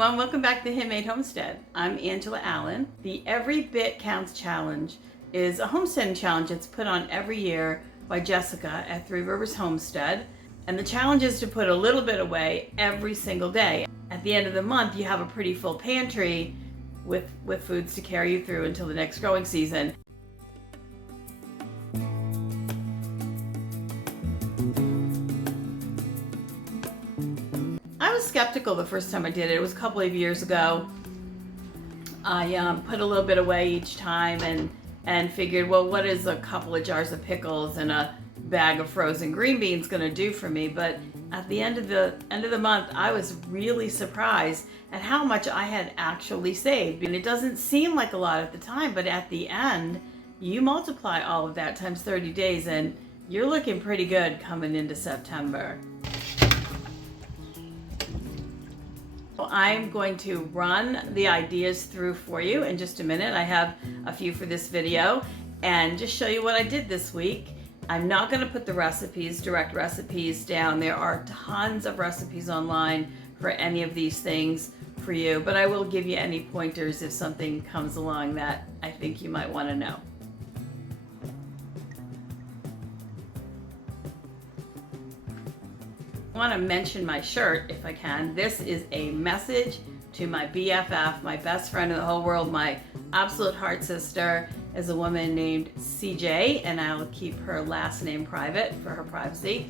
everyone, welcome back to Handmade Homestead. I'm Angela Allen. The Every Bit Counts Challenge is a homesteading challenge that's put on every year by Jessica at Three Rivers Homestead. And the challenge is to put a little bit away every single day. At the end of the month, you have a pretty full pantry with foods to carry you through until the next growing season. I was skeptical the first time I did it. It was a couple of years ago. I put a little bit away each time and figured, well, what is a couple of jars of pickles and a bag of frozen green beans going to do for me? But at the end of the month, I was really surprised at how much I had actually saved. And it doesn't seem like a lot at the time, but at the end, you multiply all of that times 30 days and you're looking pretty good coming into September. I'm going to run the ideas through for you in just a minute. I have a few for this video and just show you what I did this week. I'm not going to put the recipes, direct recipes down. There are tons of recipes online for any of these things for you, but I will give you any pointers if something comes along that I think you might want to know. I want to mention my shirt if I can. This is a message to my BFF, my best friend in the whole world, my absolute heart sister, is a woman named CJ, and I'll keep her last name private for her privacy,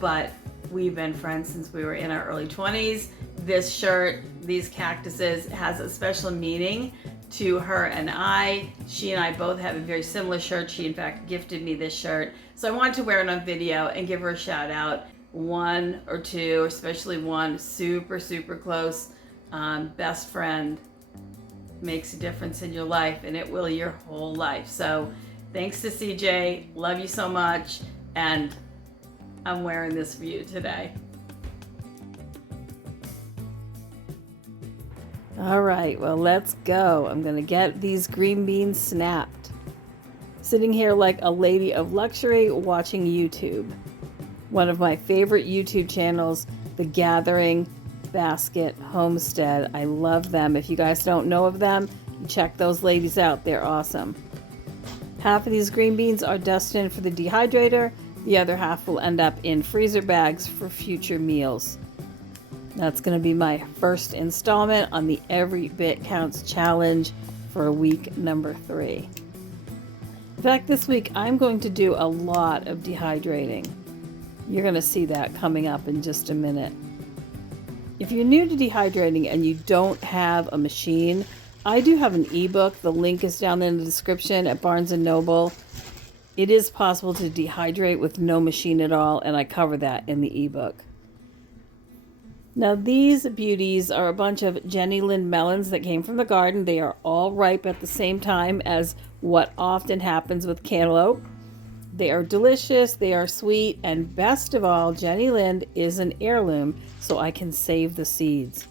but we've been friends since we were in our early 20s. This shirt, these cactuses, has a special meaning to her and I. She and I both have a very similar shirt. She in fact gifted me this shirt, so I wanted to wear it on video and give her a shout out. One or two, especially one super close best friend makes a difference in your life, and it will your whole life. So thanks to CJ, love you so much, and I'm wearing this for you today. All right, well, let's go. I'm gonna get these green beans snapped. Sitting here like a lady of luxury watching YouTube. One of my favorite YouTube channels, The Gathering Basket Homestead. I love them. If you guys don't know of them, check those ladies out. They're awesome. Half of these green beans are destined for the dehydrator. The other half will end up in freezer bags for future meals. That's going to be my first installment on the Every Bit Counts Challenge for week number 3. In fact, this week I'm going to do a lot of dehydrating. You're going to see that coming up in just a minute. If you're new to dehydrating and you don't have a machine, I do have an ebook. The link is down in the description at Barnes & Noble. It is possible to dehydrate with no machine at all, and I cover that in the ebook. Now these beauties are a bunch of Jenny Lind melons that came from the garden. They are all ripe at the same time as what often happens with cantaloupe. They are delicious, they are sweet, and best of all, Jenny Lind is an heirloom, so I can save the seeds.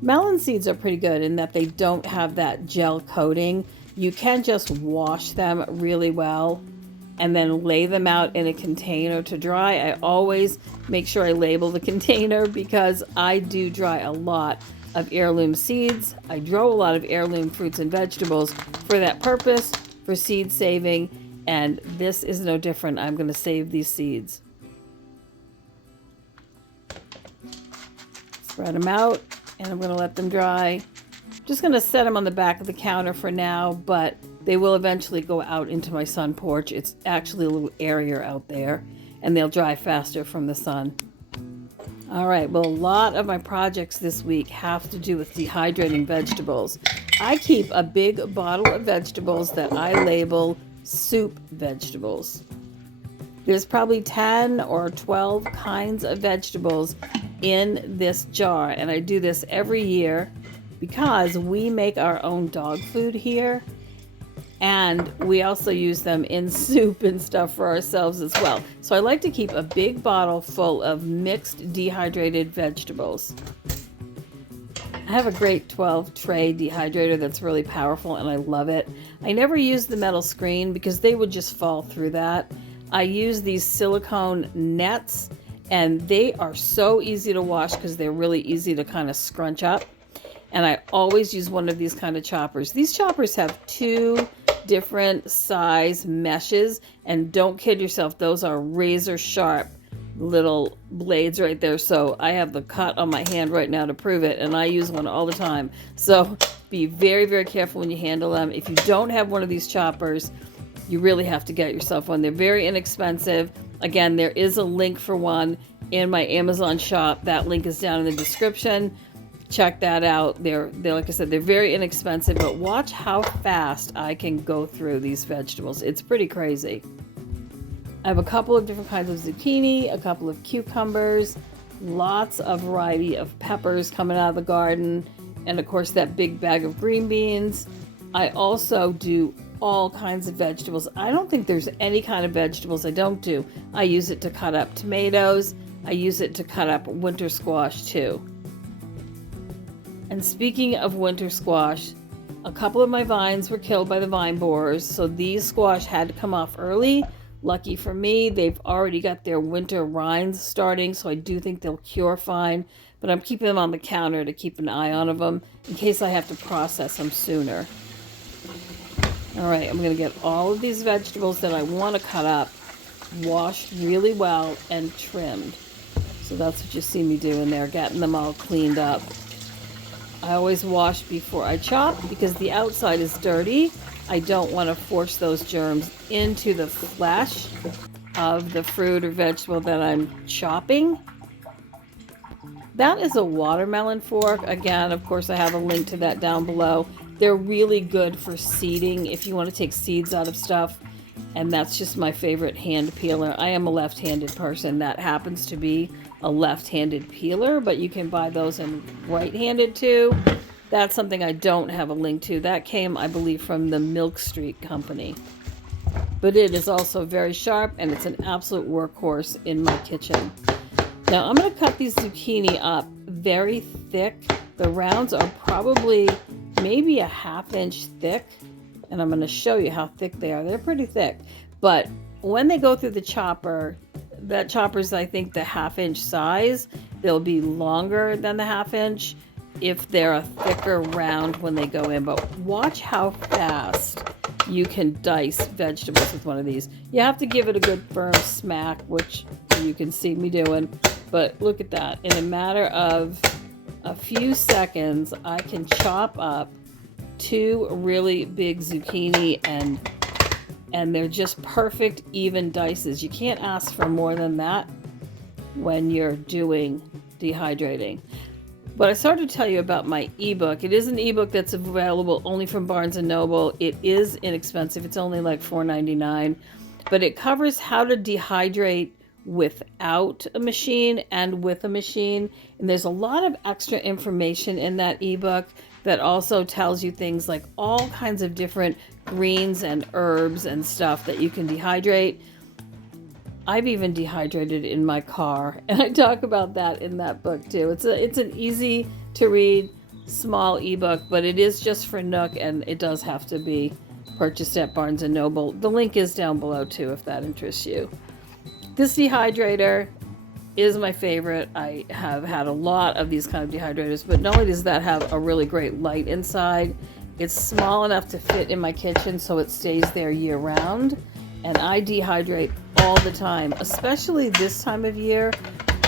Melon seeds are pretty good in that they don't have that gel coating. You can just wash them really well and then lay them out in a container to dry. I always make sure I label the container because I do dry a lot of heirloom seeds. I grow a lot of heirloom fruits and vegetables for that purpose, for seed saving. And this is no different. I'm going to save these seeds. Spread them out, and I'm going to let them dry. I'm just going to set them on the back of the counter for now, but they will eventually go out into my sun porch. It's actually a little airier out there, and they'll dry faster from the sun. All right, well, a lot of my projects this week have to do with dehydrating vegetables. I keep a big bottle of vegetables that I label soup vegetables. There's probably 10 or 12 kinds of vegetables in this jar, and I do this every year because we make our own dog food here, and we also use them in soup and stuff for ourselves as well. So I like to keep a big bottle full of mixed dehydrated vegetables. I have a great 12 tray dehydrator that's really powerful and I love it. I never use the metal screen because they would just fall through that. I use these silicone nets And they are so easy to wash because they're really easy to kind of scrunch up. And I always use one of these kind of choppers. These choppers have 2 different size meshes, and don't kid yourself, those are razor sharp little blades right there. So I have the cut on my hand right now to prove it, and I use one all the time. So be very, very careful when you handle them. If you don't have one of these choppers, you really have to get yourself one. They're very inexpensive. Again, there is a link for one in my Amazon shop. That link is down in the description. Check that out. They're like I said, they're very inexpensive, but watch how fast I can go through these vegetables. It's pretty crazy. I have a couple of different kinds of zucchini, a couple of cucumbers, lots of variety of peppers coming out of the garden, and of course that big bag of green beans. I also do all kinds of vegetables. I don't think there's any kind of vegetables I don't do. I use it to cut up tomatoes. I use it to cut up winter squash too. And speaking of winter squash, a couple of my vines were killed by the vine borers, so these squash had to come off early. Lucky for me, they've already got their winter rinds starting, so I do think they'll cure fine, but I'm keeping them on the counter to keep an eye on them in case I have to process them sooner. All right, I'm going to get all of these vegetables that I want to cut up washed really well and trimmed. So that's what you see me doing there, getting them all cleaned up. I always wash before I chop because the outside is dirty. I don't want to force those germs into the flesh of the fruit or vegetable that I'm chopping. That is a watermelon fork. Again, of course, I have a link to that down below. They're really good for seeding if you want to take seeds out of stuff. And that's just my favorite hand peeler. I am a left-handed person. That happens to be a left-handed peeler, but you can buy those in right-handed too. That's something I don't have a link to. That came, I believe, from the Milk Street company. But it is also very sharp, and it's an absolute workhorse in my kitchen. Now I'm going to cut these zucchini up very thick. The rounds are probably maybe a 1/2 inch thick, and I'm going to show you how thick they are. They're pretty thick, but when they go through the chopper, that chopper's I think the 1/2 inch size. They'll be longer than the 1/2 inch if they're a thicker round when they go in. But watch how fast you can dice vegetables with one of these. You have to give it a good firm smack, which you can see me doing. But look at that. In a matter of a few seconds, I can chop up 2 really big zucchini, and they're just perfect even dices. You can't ask for more than that when you're doing dehydrating. But I started to tell you about my ebook. It is an ebook that's available only from Barnes & Noble. It is inexpensive. It's only like $4.99. But it covers how to dehydrate without a machine and with a machine. And there's a lot of extra information in that ebook that also tells you things like all kinds of different greens and herbs and stuff that you can dehydrate. I've even dehydrated in my car, and I talk about that in that book too. It's an easy to read small ebook, but it is just for Nook, and it does have to be purchased at Barnes & Noble. The link is down below too if that interests you. This dehydrator is my favorite. I have had a lot of these kind of dehydrators, but not only does that have a really great light inside, it's small enough to fit in my kitchen so it stays there year round. And I dehydrate all the time, especially this time of year.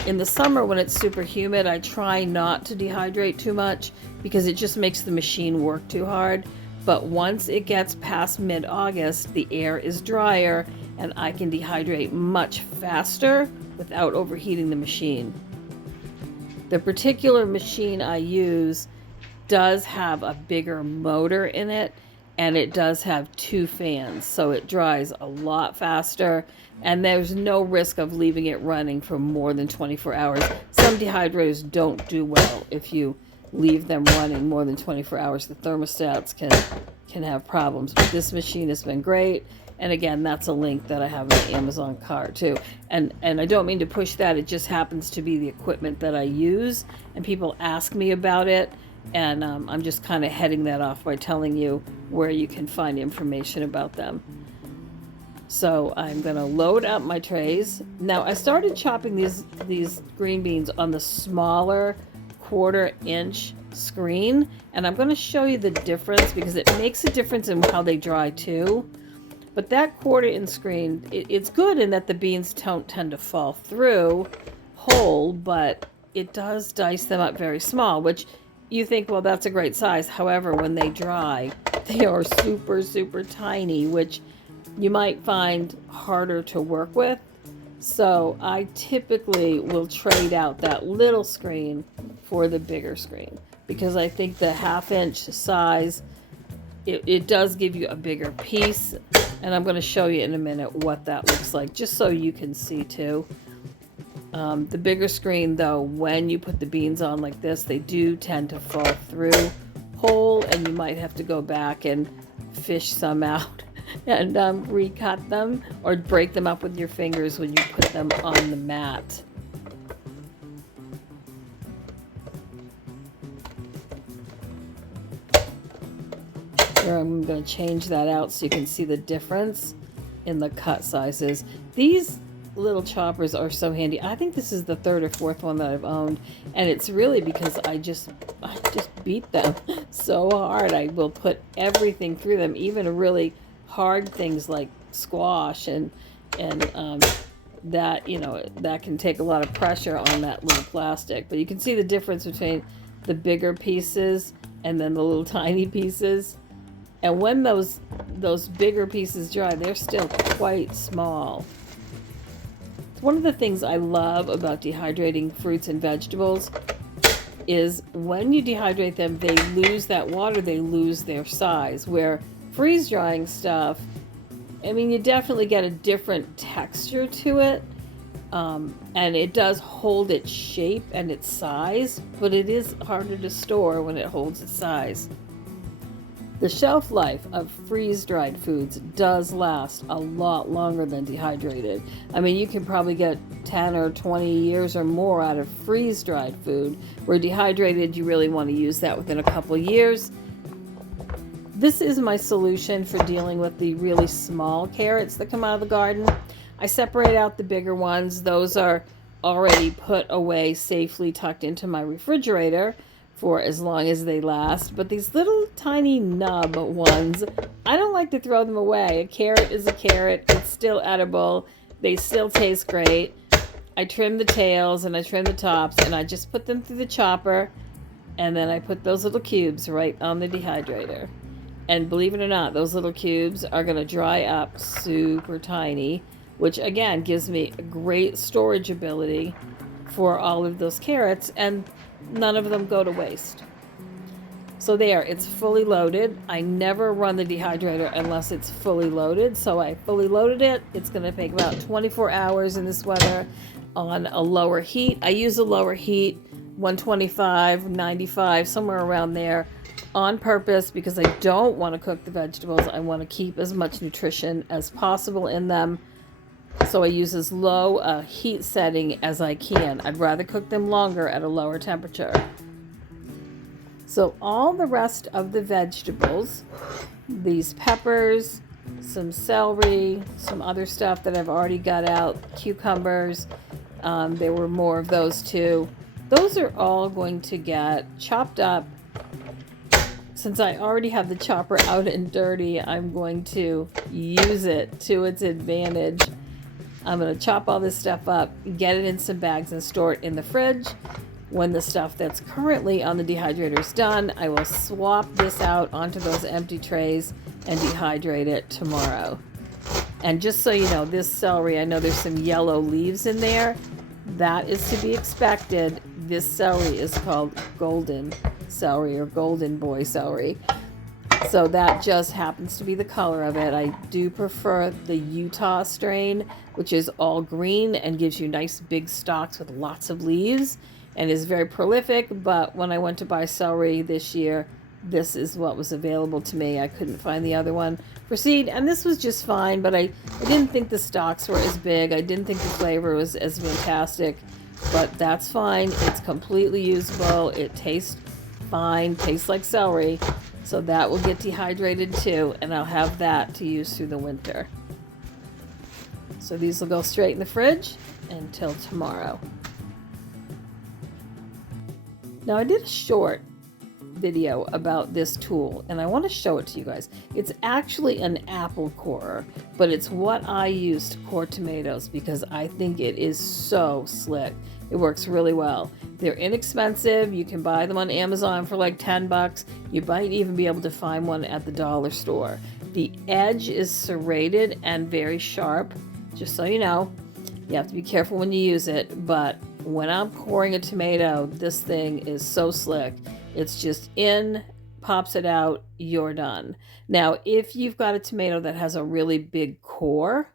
In the summer when it's super humid, I try not to dehydrate too much because it just makes the machine work too hard. But once it gets past mid-August, the air is drier and I can dehydrate much faster without overheating the machine. The particular machine I use does have a bigger motor in it, and it does have 2 fans, so it dries a lot faster, and there's no risk of leaving it running for more than 24 hours. Some dehydrators don't do well if you leave them running more than 24 hours. The thermostats can have problems, but this machine has been great. And again, that's a link that I have in the Amazon cart too. And I don't mean to push that, it just happens to be the equipment that I use, and people ask me about it. And I'm just kind of heading that off by telling you where you can find information about them. So I'm gonna load up my trays. Now I started chopping these green beans on the smaller 1/4 inch screen, and I'm gonna show you the difference because it makes a difference in how they dry too. But that 1/4 inch screen, it's good in that the beans don't tend to fall through whole, but it does dice them up very small, which you think, well, that's a great size. However, when they dry, they are super, super tiny, which you might find harder to work with. So I typically will trade out that little screen for the bigger screen because I think the 1/2 inch size, it does give you a bigger piece. And I'm going to show you in a minute what that looks like, just so you can see too. The bigger screen, though, when you put the beans on like this, they do tend to fall through whole, and you might have to go back and fish some out and recut them or break them up with your fingers when you put them on the mat. Here, I'm going to change that out so you can see the difference in the cut sizes. These little choppers are so handy. I think this is the 3rd or 4th one that I've owned, and it's really because I just beat them so hard. I will put everything through them, even really hard things like squash and that, you know, that can take a lot of pressure on that little plastic. But you can see the difference between the bigger pieces and then the little tiny pieces. And when those bigger pieces dry, they're still quite small. One of the things I love about dehydrating fruits and vegetables is when you dehydrate them, they lose that water, they lose their size. Where freeze drying stuff, I mean, you definitely get a different texture to it, and it does hold its shape and its size, but it is harder to store when it holds its size. The shelf life of freeze-dried foods does last a lot longer than dehydrated. I mean, you can probably get 10 or 20 years or more out of freeze-dried food, where dehydrated, you really want to use that within a couple of years. This is my solution for dealing with the really small carrots that come out of the garden. I separate out the bigger ones. Those are already put away safely, tucked into my refrigerator for as long as they last. But these little tiny nub ones, I don't like to throw them away. A carrot is a carrot. It's still edible. They still taste great. I trim the tails and I trim the tops, and I just put them through the chopper, and then I put those little cubes right on the dehydrator. And believe it or not, those little cubes are going to dry up super tiny, which again gives me a great storage ability for all of those carrots, and none of them go to waste. So there, it's fully loaded. I never run the dehydrator unless it's fully loaded. So I fully loaded it. It's going to take about 24 hours in this weather on a lower heat. I use a lower heat, 125, 95, somewhere around there, on purpose because I don't want to cook the vegetables. I want to keep as much nutrition as possible in them. So I use as low a heat setting as I can. I'd rather cook them longer at a lower temperature. So all the rest of the vegetables, these peppers, some celery, some other stuff that I've already got out, cucumbers, there were more of those too. Those are all going to get chopped up. Since I already have the chopper out and dirty, I'm going to use it to its advantage. I'm going to chop all this stuff up, get it in some bags, and store it in the fridge. When the stuff that's currently on the dehydrator is done, I will swap this out onto those empty trays and dehydrate it tomorrow. And just so you know, this celery, I know there's some yellow leaves in there. That is to be expected. This celery is called golden celery or golden boy celery. So that just happens to be the color of it. I do prefer the Utah strain, which is all green and gives you nice big stalks with lots of leaves and is very prolific. But when I went to buy celery this year, this is what was available to me. I couldn't find the other one for seed, and this was just fine, but I didn't think the stalks were as big. I didn't think the flavor was as fantastic, but that's fine. It's completely usable. It tastes fine, tastes like celery. So that will get dehydrated too, and I'll have that to use through the winter. So these will go straight in the fridge until tomorrow. Now I did a short video about this tool and I want to show it to you guys. It's actually an apple corer, but it's what I use to core tomatoes because I think it is so slick. It works really well. They're inexpensive. You can buy them on Amazon for like 10 bucks. You might even be able to find one at the dollar store. The edge is serrated and very sharp, just so you know. You have to be careful when you use it, but when I'm coring a tomato, this thing is so slick. It's just in, pops it out, you're done. Now, if you've got a tomato that has a really big core,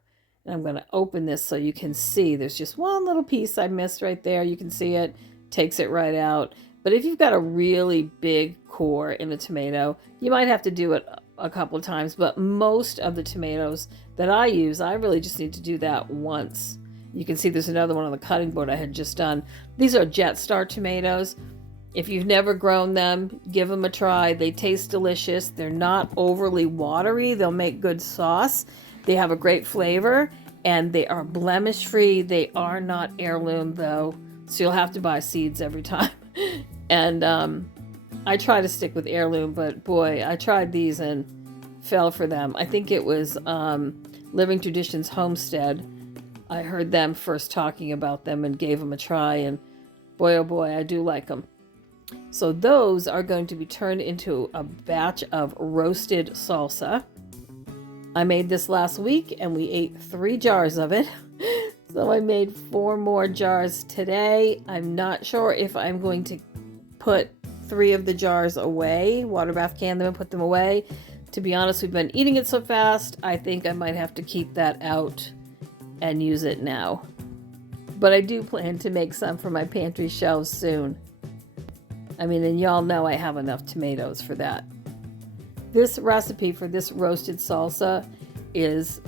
and I'm going to open this so you can see, there's just one little piece I missed right there. You can see it, takes it right out. But if you've got a really big core in a tomato, you might have to do it a couple of times, but most of the tomatoes that I use, I really just need to do that once. You can see there's another one on the cutting board I had just done. These are Jetstar tomatoes. If you've never grown them, give them a try. They taste delicious. They're not overly watery. They'll make good sauce. They have a great flavor, and they are blemish-free. They are not heirloom, though, so you'll have to buy seeds every time. And I try to stick with heirloom, but boy, I tried these and fell for them. I think it was Living Traditions Homestead. I heard them first talking about them and gave them a try, and boy, oh boy, I do like them. So those are going to be turned into a batch of roasted salsa. I made this last week and we ate 3 jars of it. So I made 4 more jars today. I'm not sure if I'm going to put 3 of the jars away, water bath can them and put them away. To be honest, we've been eating it so fast, I think I might have to keep that out and use it now. But I do plan to make some for my pantry shelves soon. I mean, and y'all know I have enough tomatoes for that. This recipe for this roasted salsa is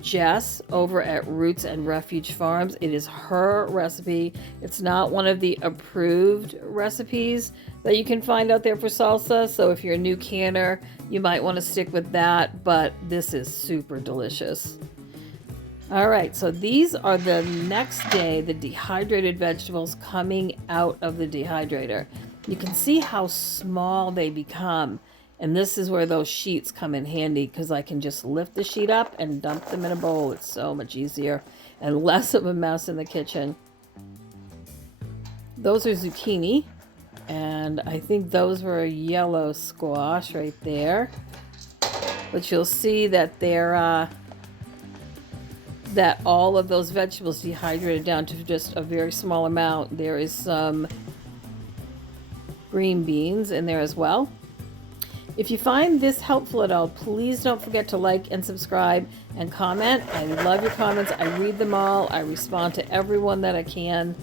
Jess over at Roots and Refuge Farms. It is her recipe. It's not one of the approved recipes that you can find out there for salsa. So if you're a new canner, you might want to stick with that, but this is super delicious. All right, so these are the next day, the dehydrated vegetables coming out of the dehydrator. You can see how small they become. And this is where those sheets come in handy because I can just lift the sheet up and dump them in a bowl. It's so much easier and less of a mess in the kitchen. Those are zucchini, and I think those were a yellow squash right there. But you'll see that they're that all of those vegetables dehydrated down to just a very small amount. There is some green beans in there as well. If you find this helpful at all, please don't forget to like and subscribe and comment. I love your comments. I read them all. I respond to everyone that I can.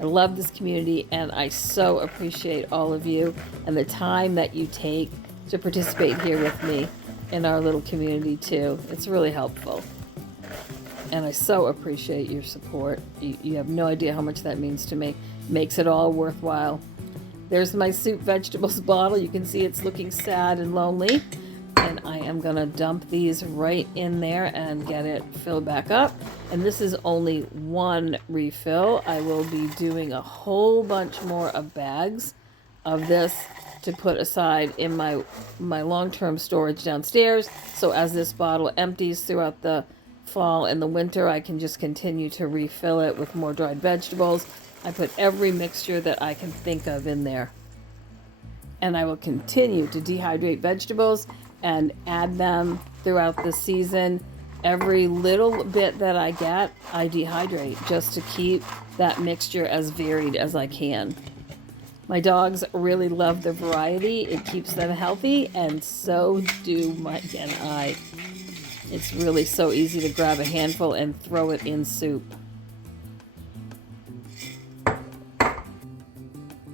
I love this community, and I so appreciate all of you and the time that you take to participate here with me in our little community too. It's really helpful. And I so appreciate your support. You have no idea how much that means to me. Makes it all worthwhile. There's my soup vegetables bottle. You can see it's looking sad and lonely. And I am going to dump these right in there and get it filled back up. And this is only one refill. I will be doing a whole bunch more of bags of this to put aside in my long-term storage downstairs. So as this bottle empties throughout the fall and the winter, I can just continue to refill it with more dried vegetables. I put every mixture that I can think of in there. And I will continue to dehydrate vegetables and add them throughout the season. Every little bit that I get, I dehydrate just to keep that mixture as varied as I can. My dogs really love the variety. It keeps them healthy, and so do Mike and I. It's really so easy to grab a handful and throw it in soup.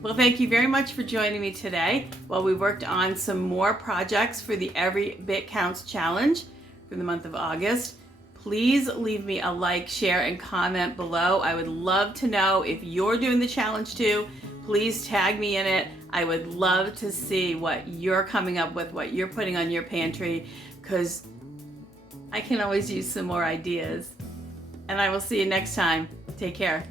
Well, thank you very much for joining me today while we worked on some more projects for the Every Bit Counts Challenge for the month of August. Please leave me a like, share, and comment below. I would love to know if you're doing the challenge too. Please tag me in it. I would love to see what you're coming up with, what you're putting on your pantry, because I can always use some more ideas. and I will see you next time. Take care.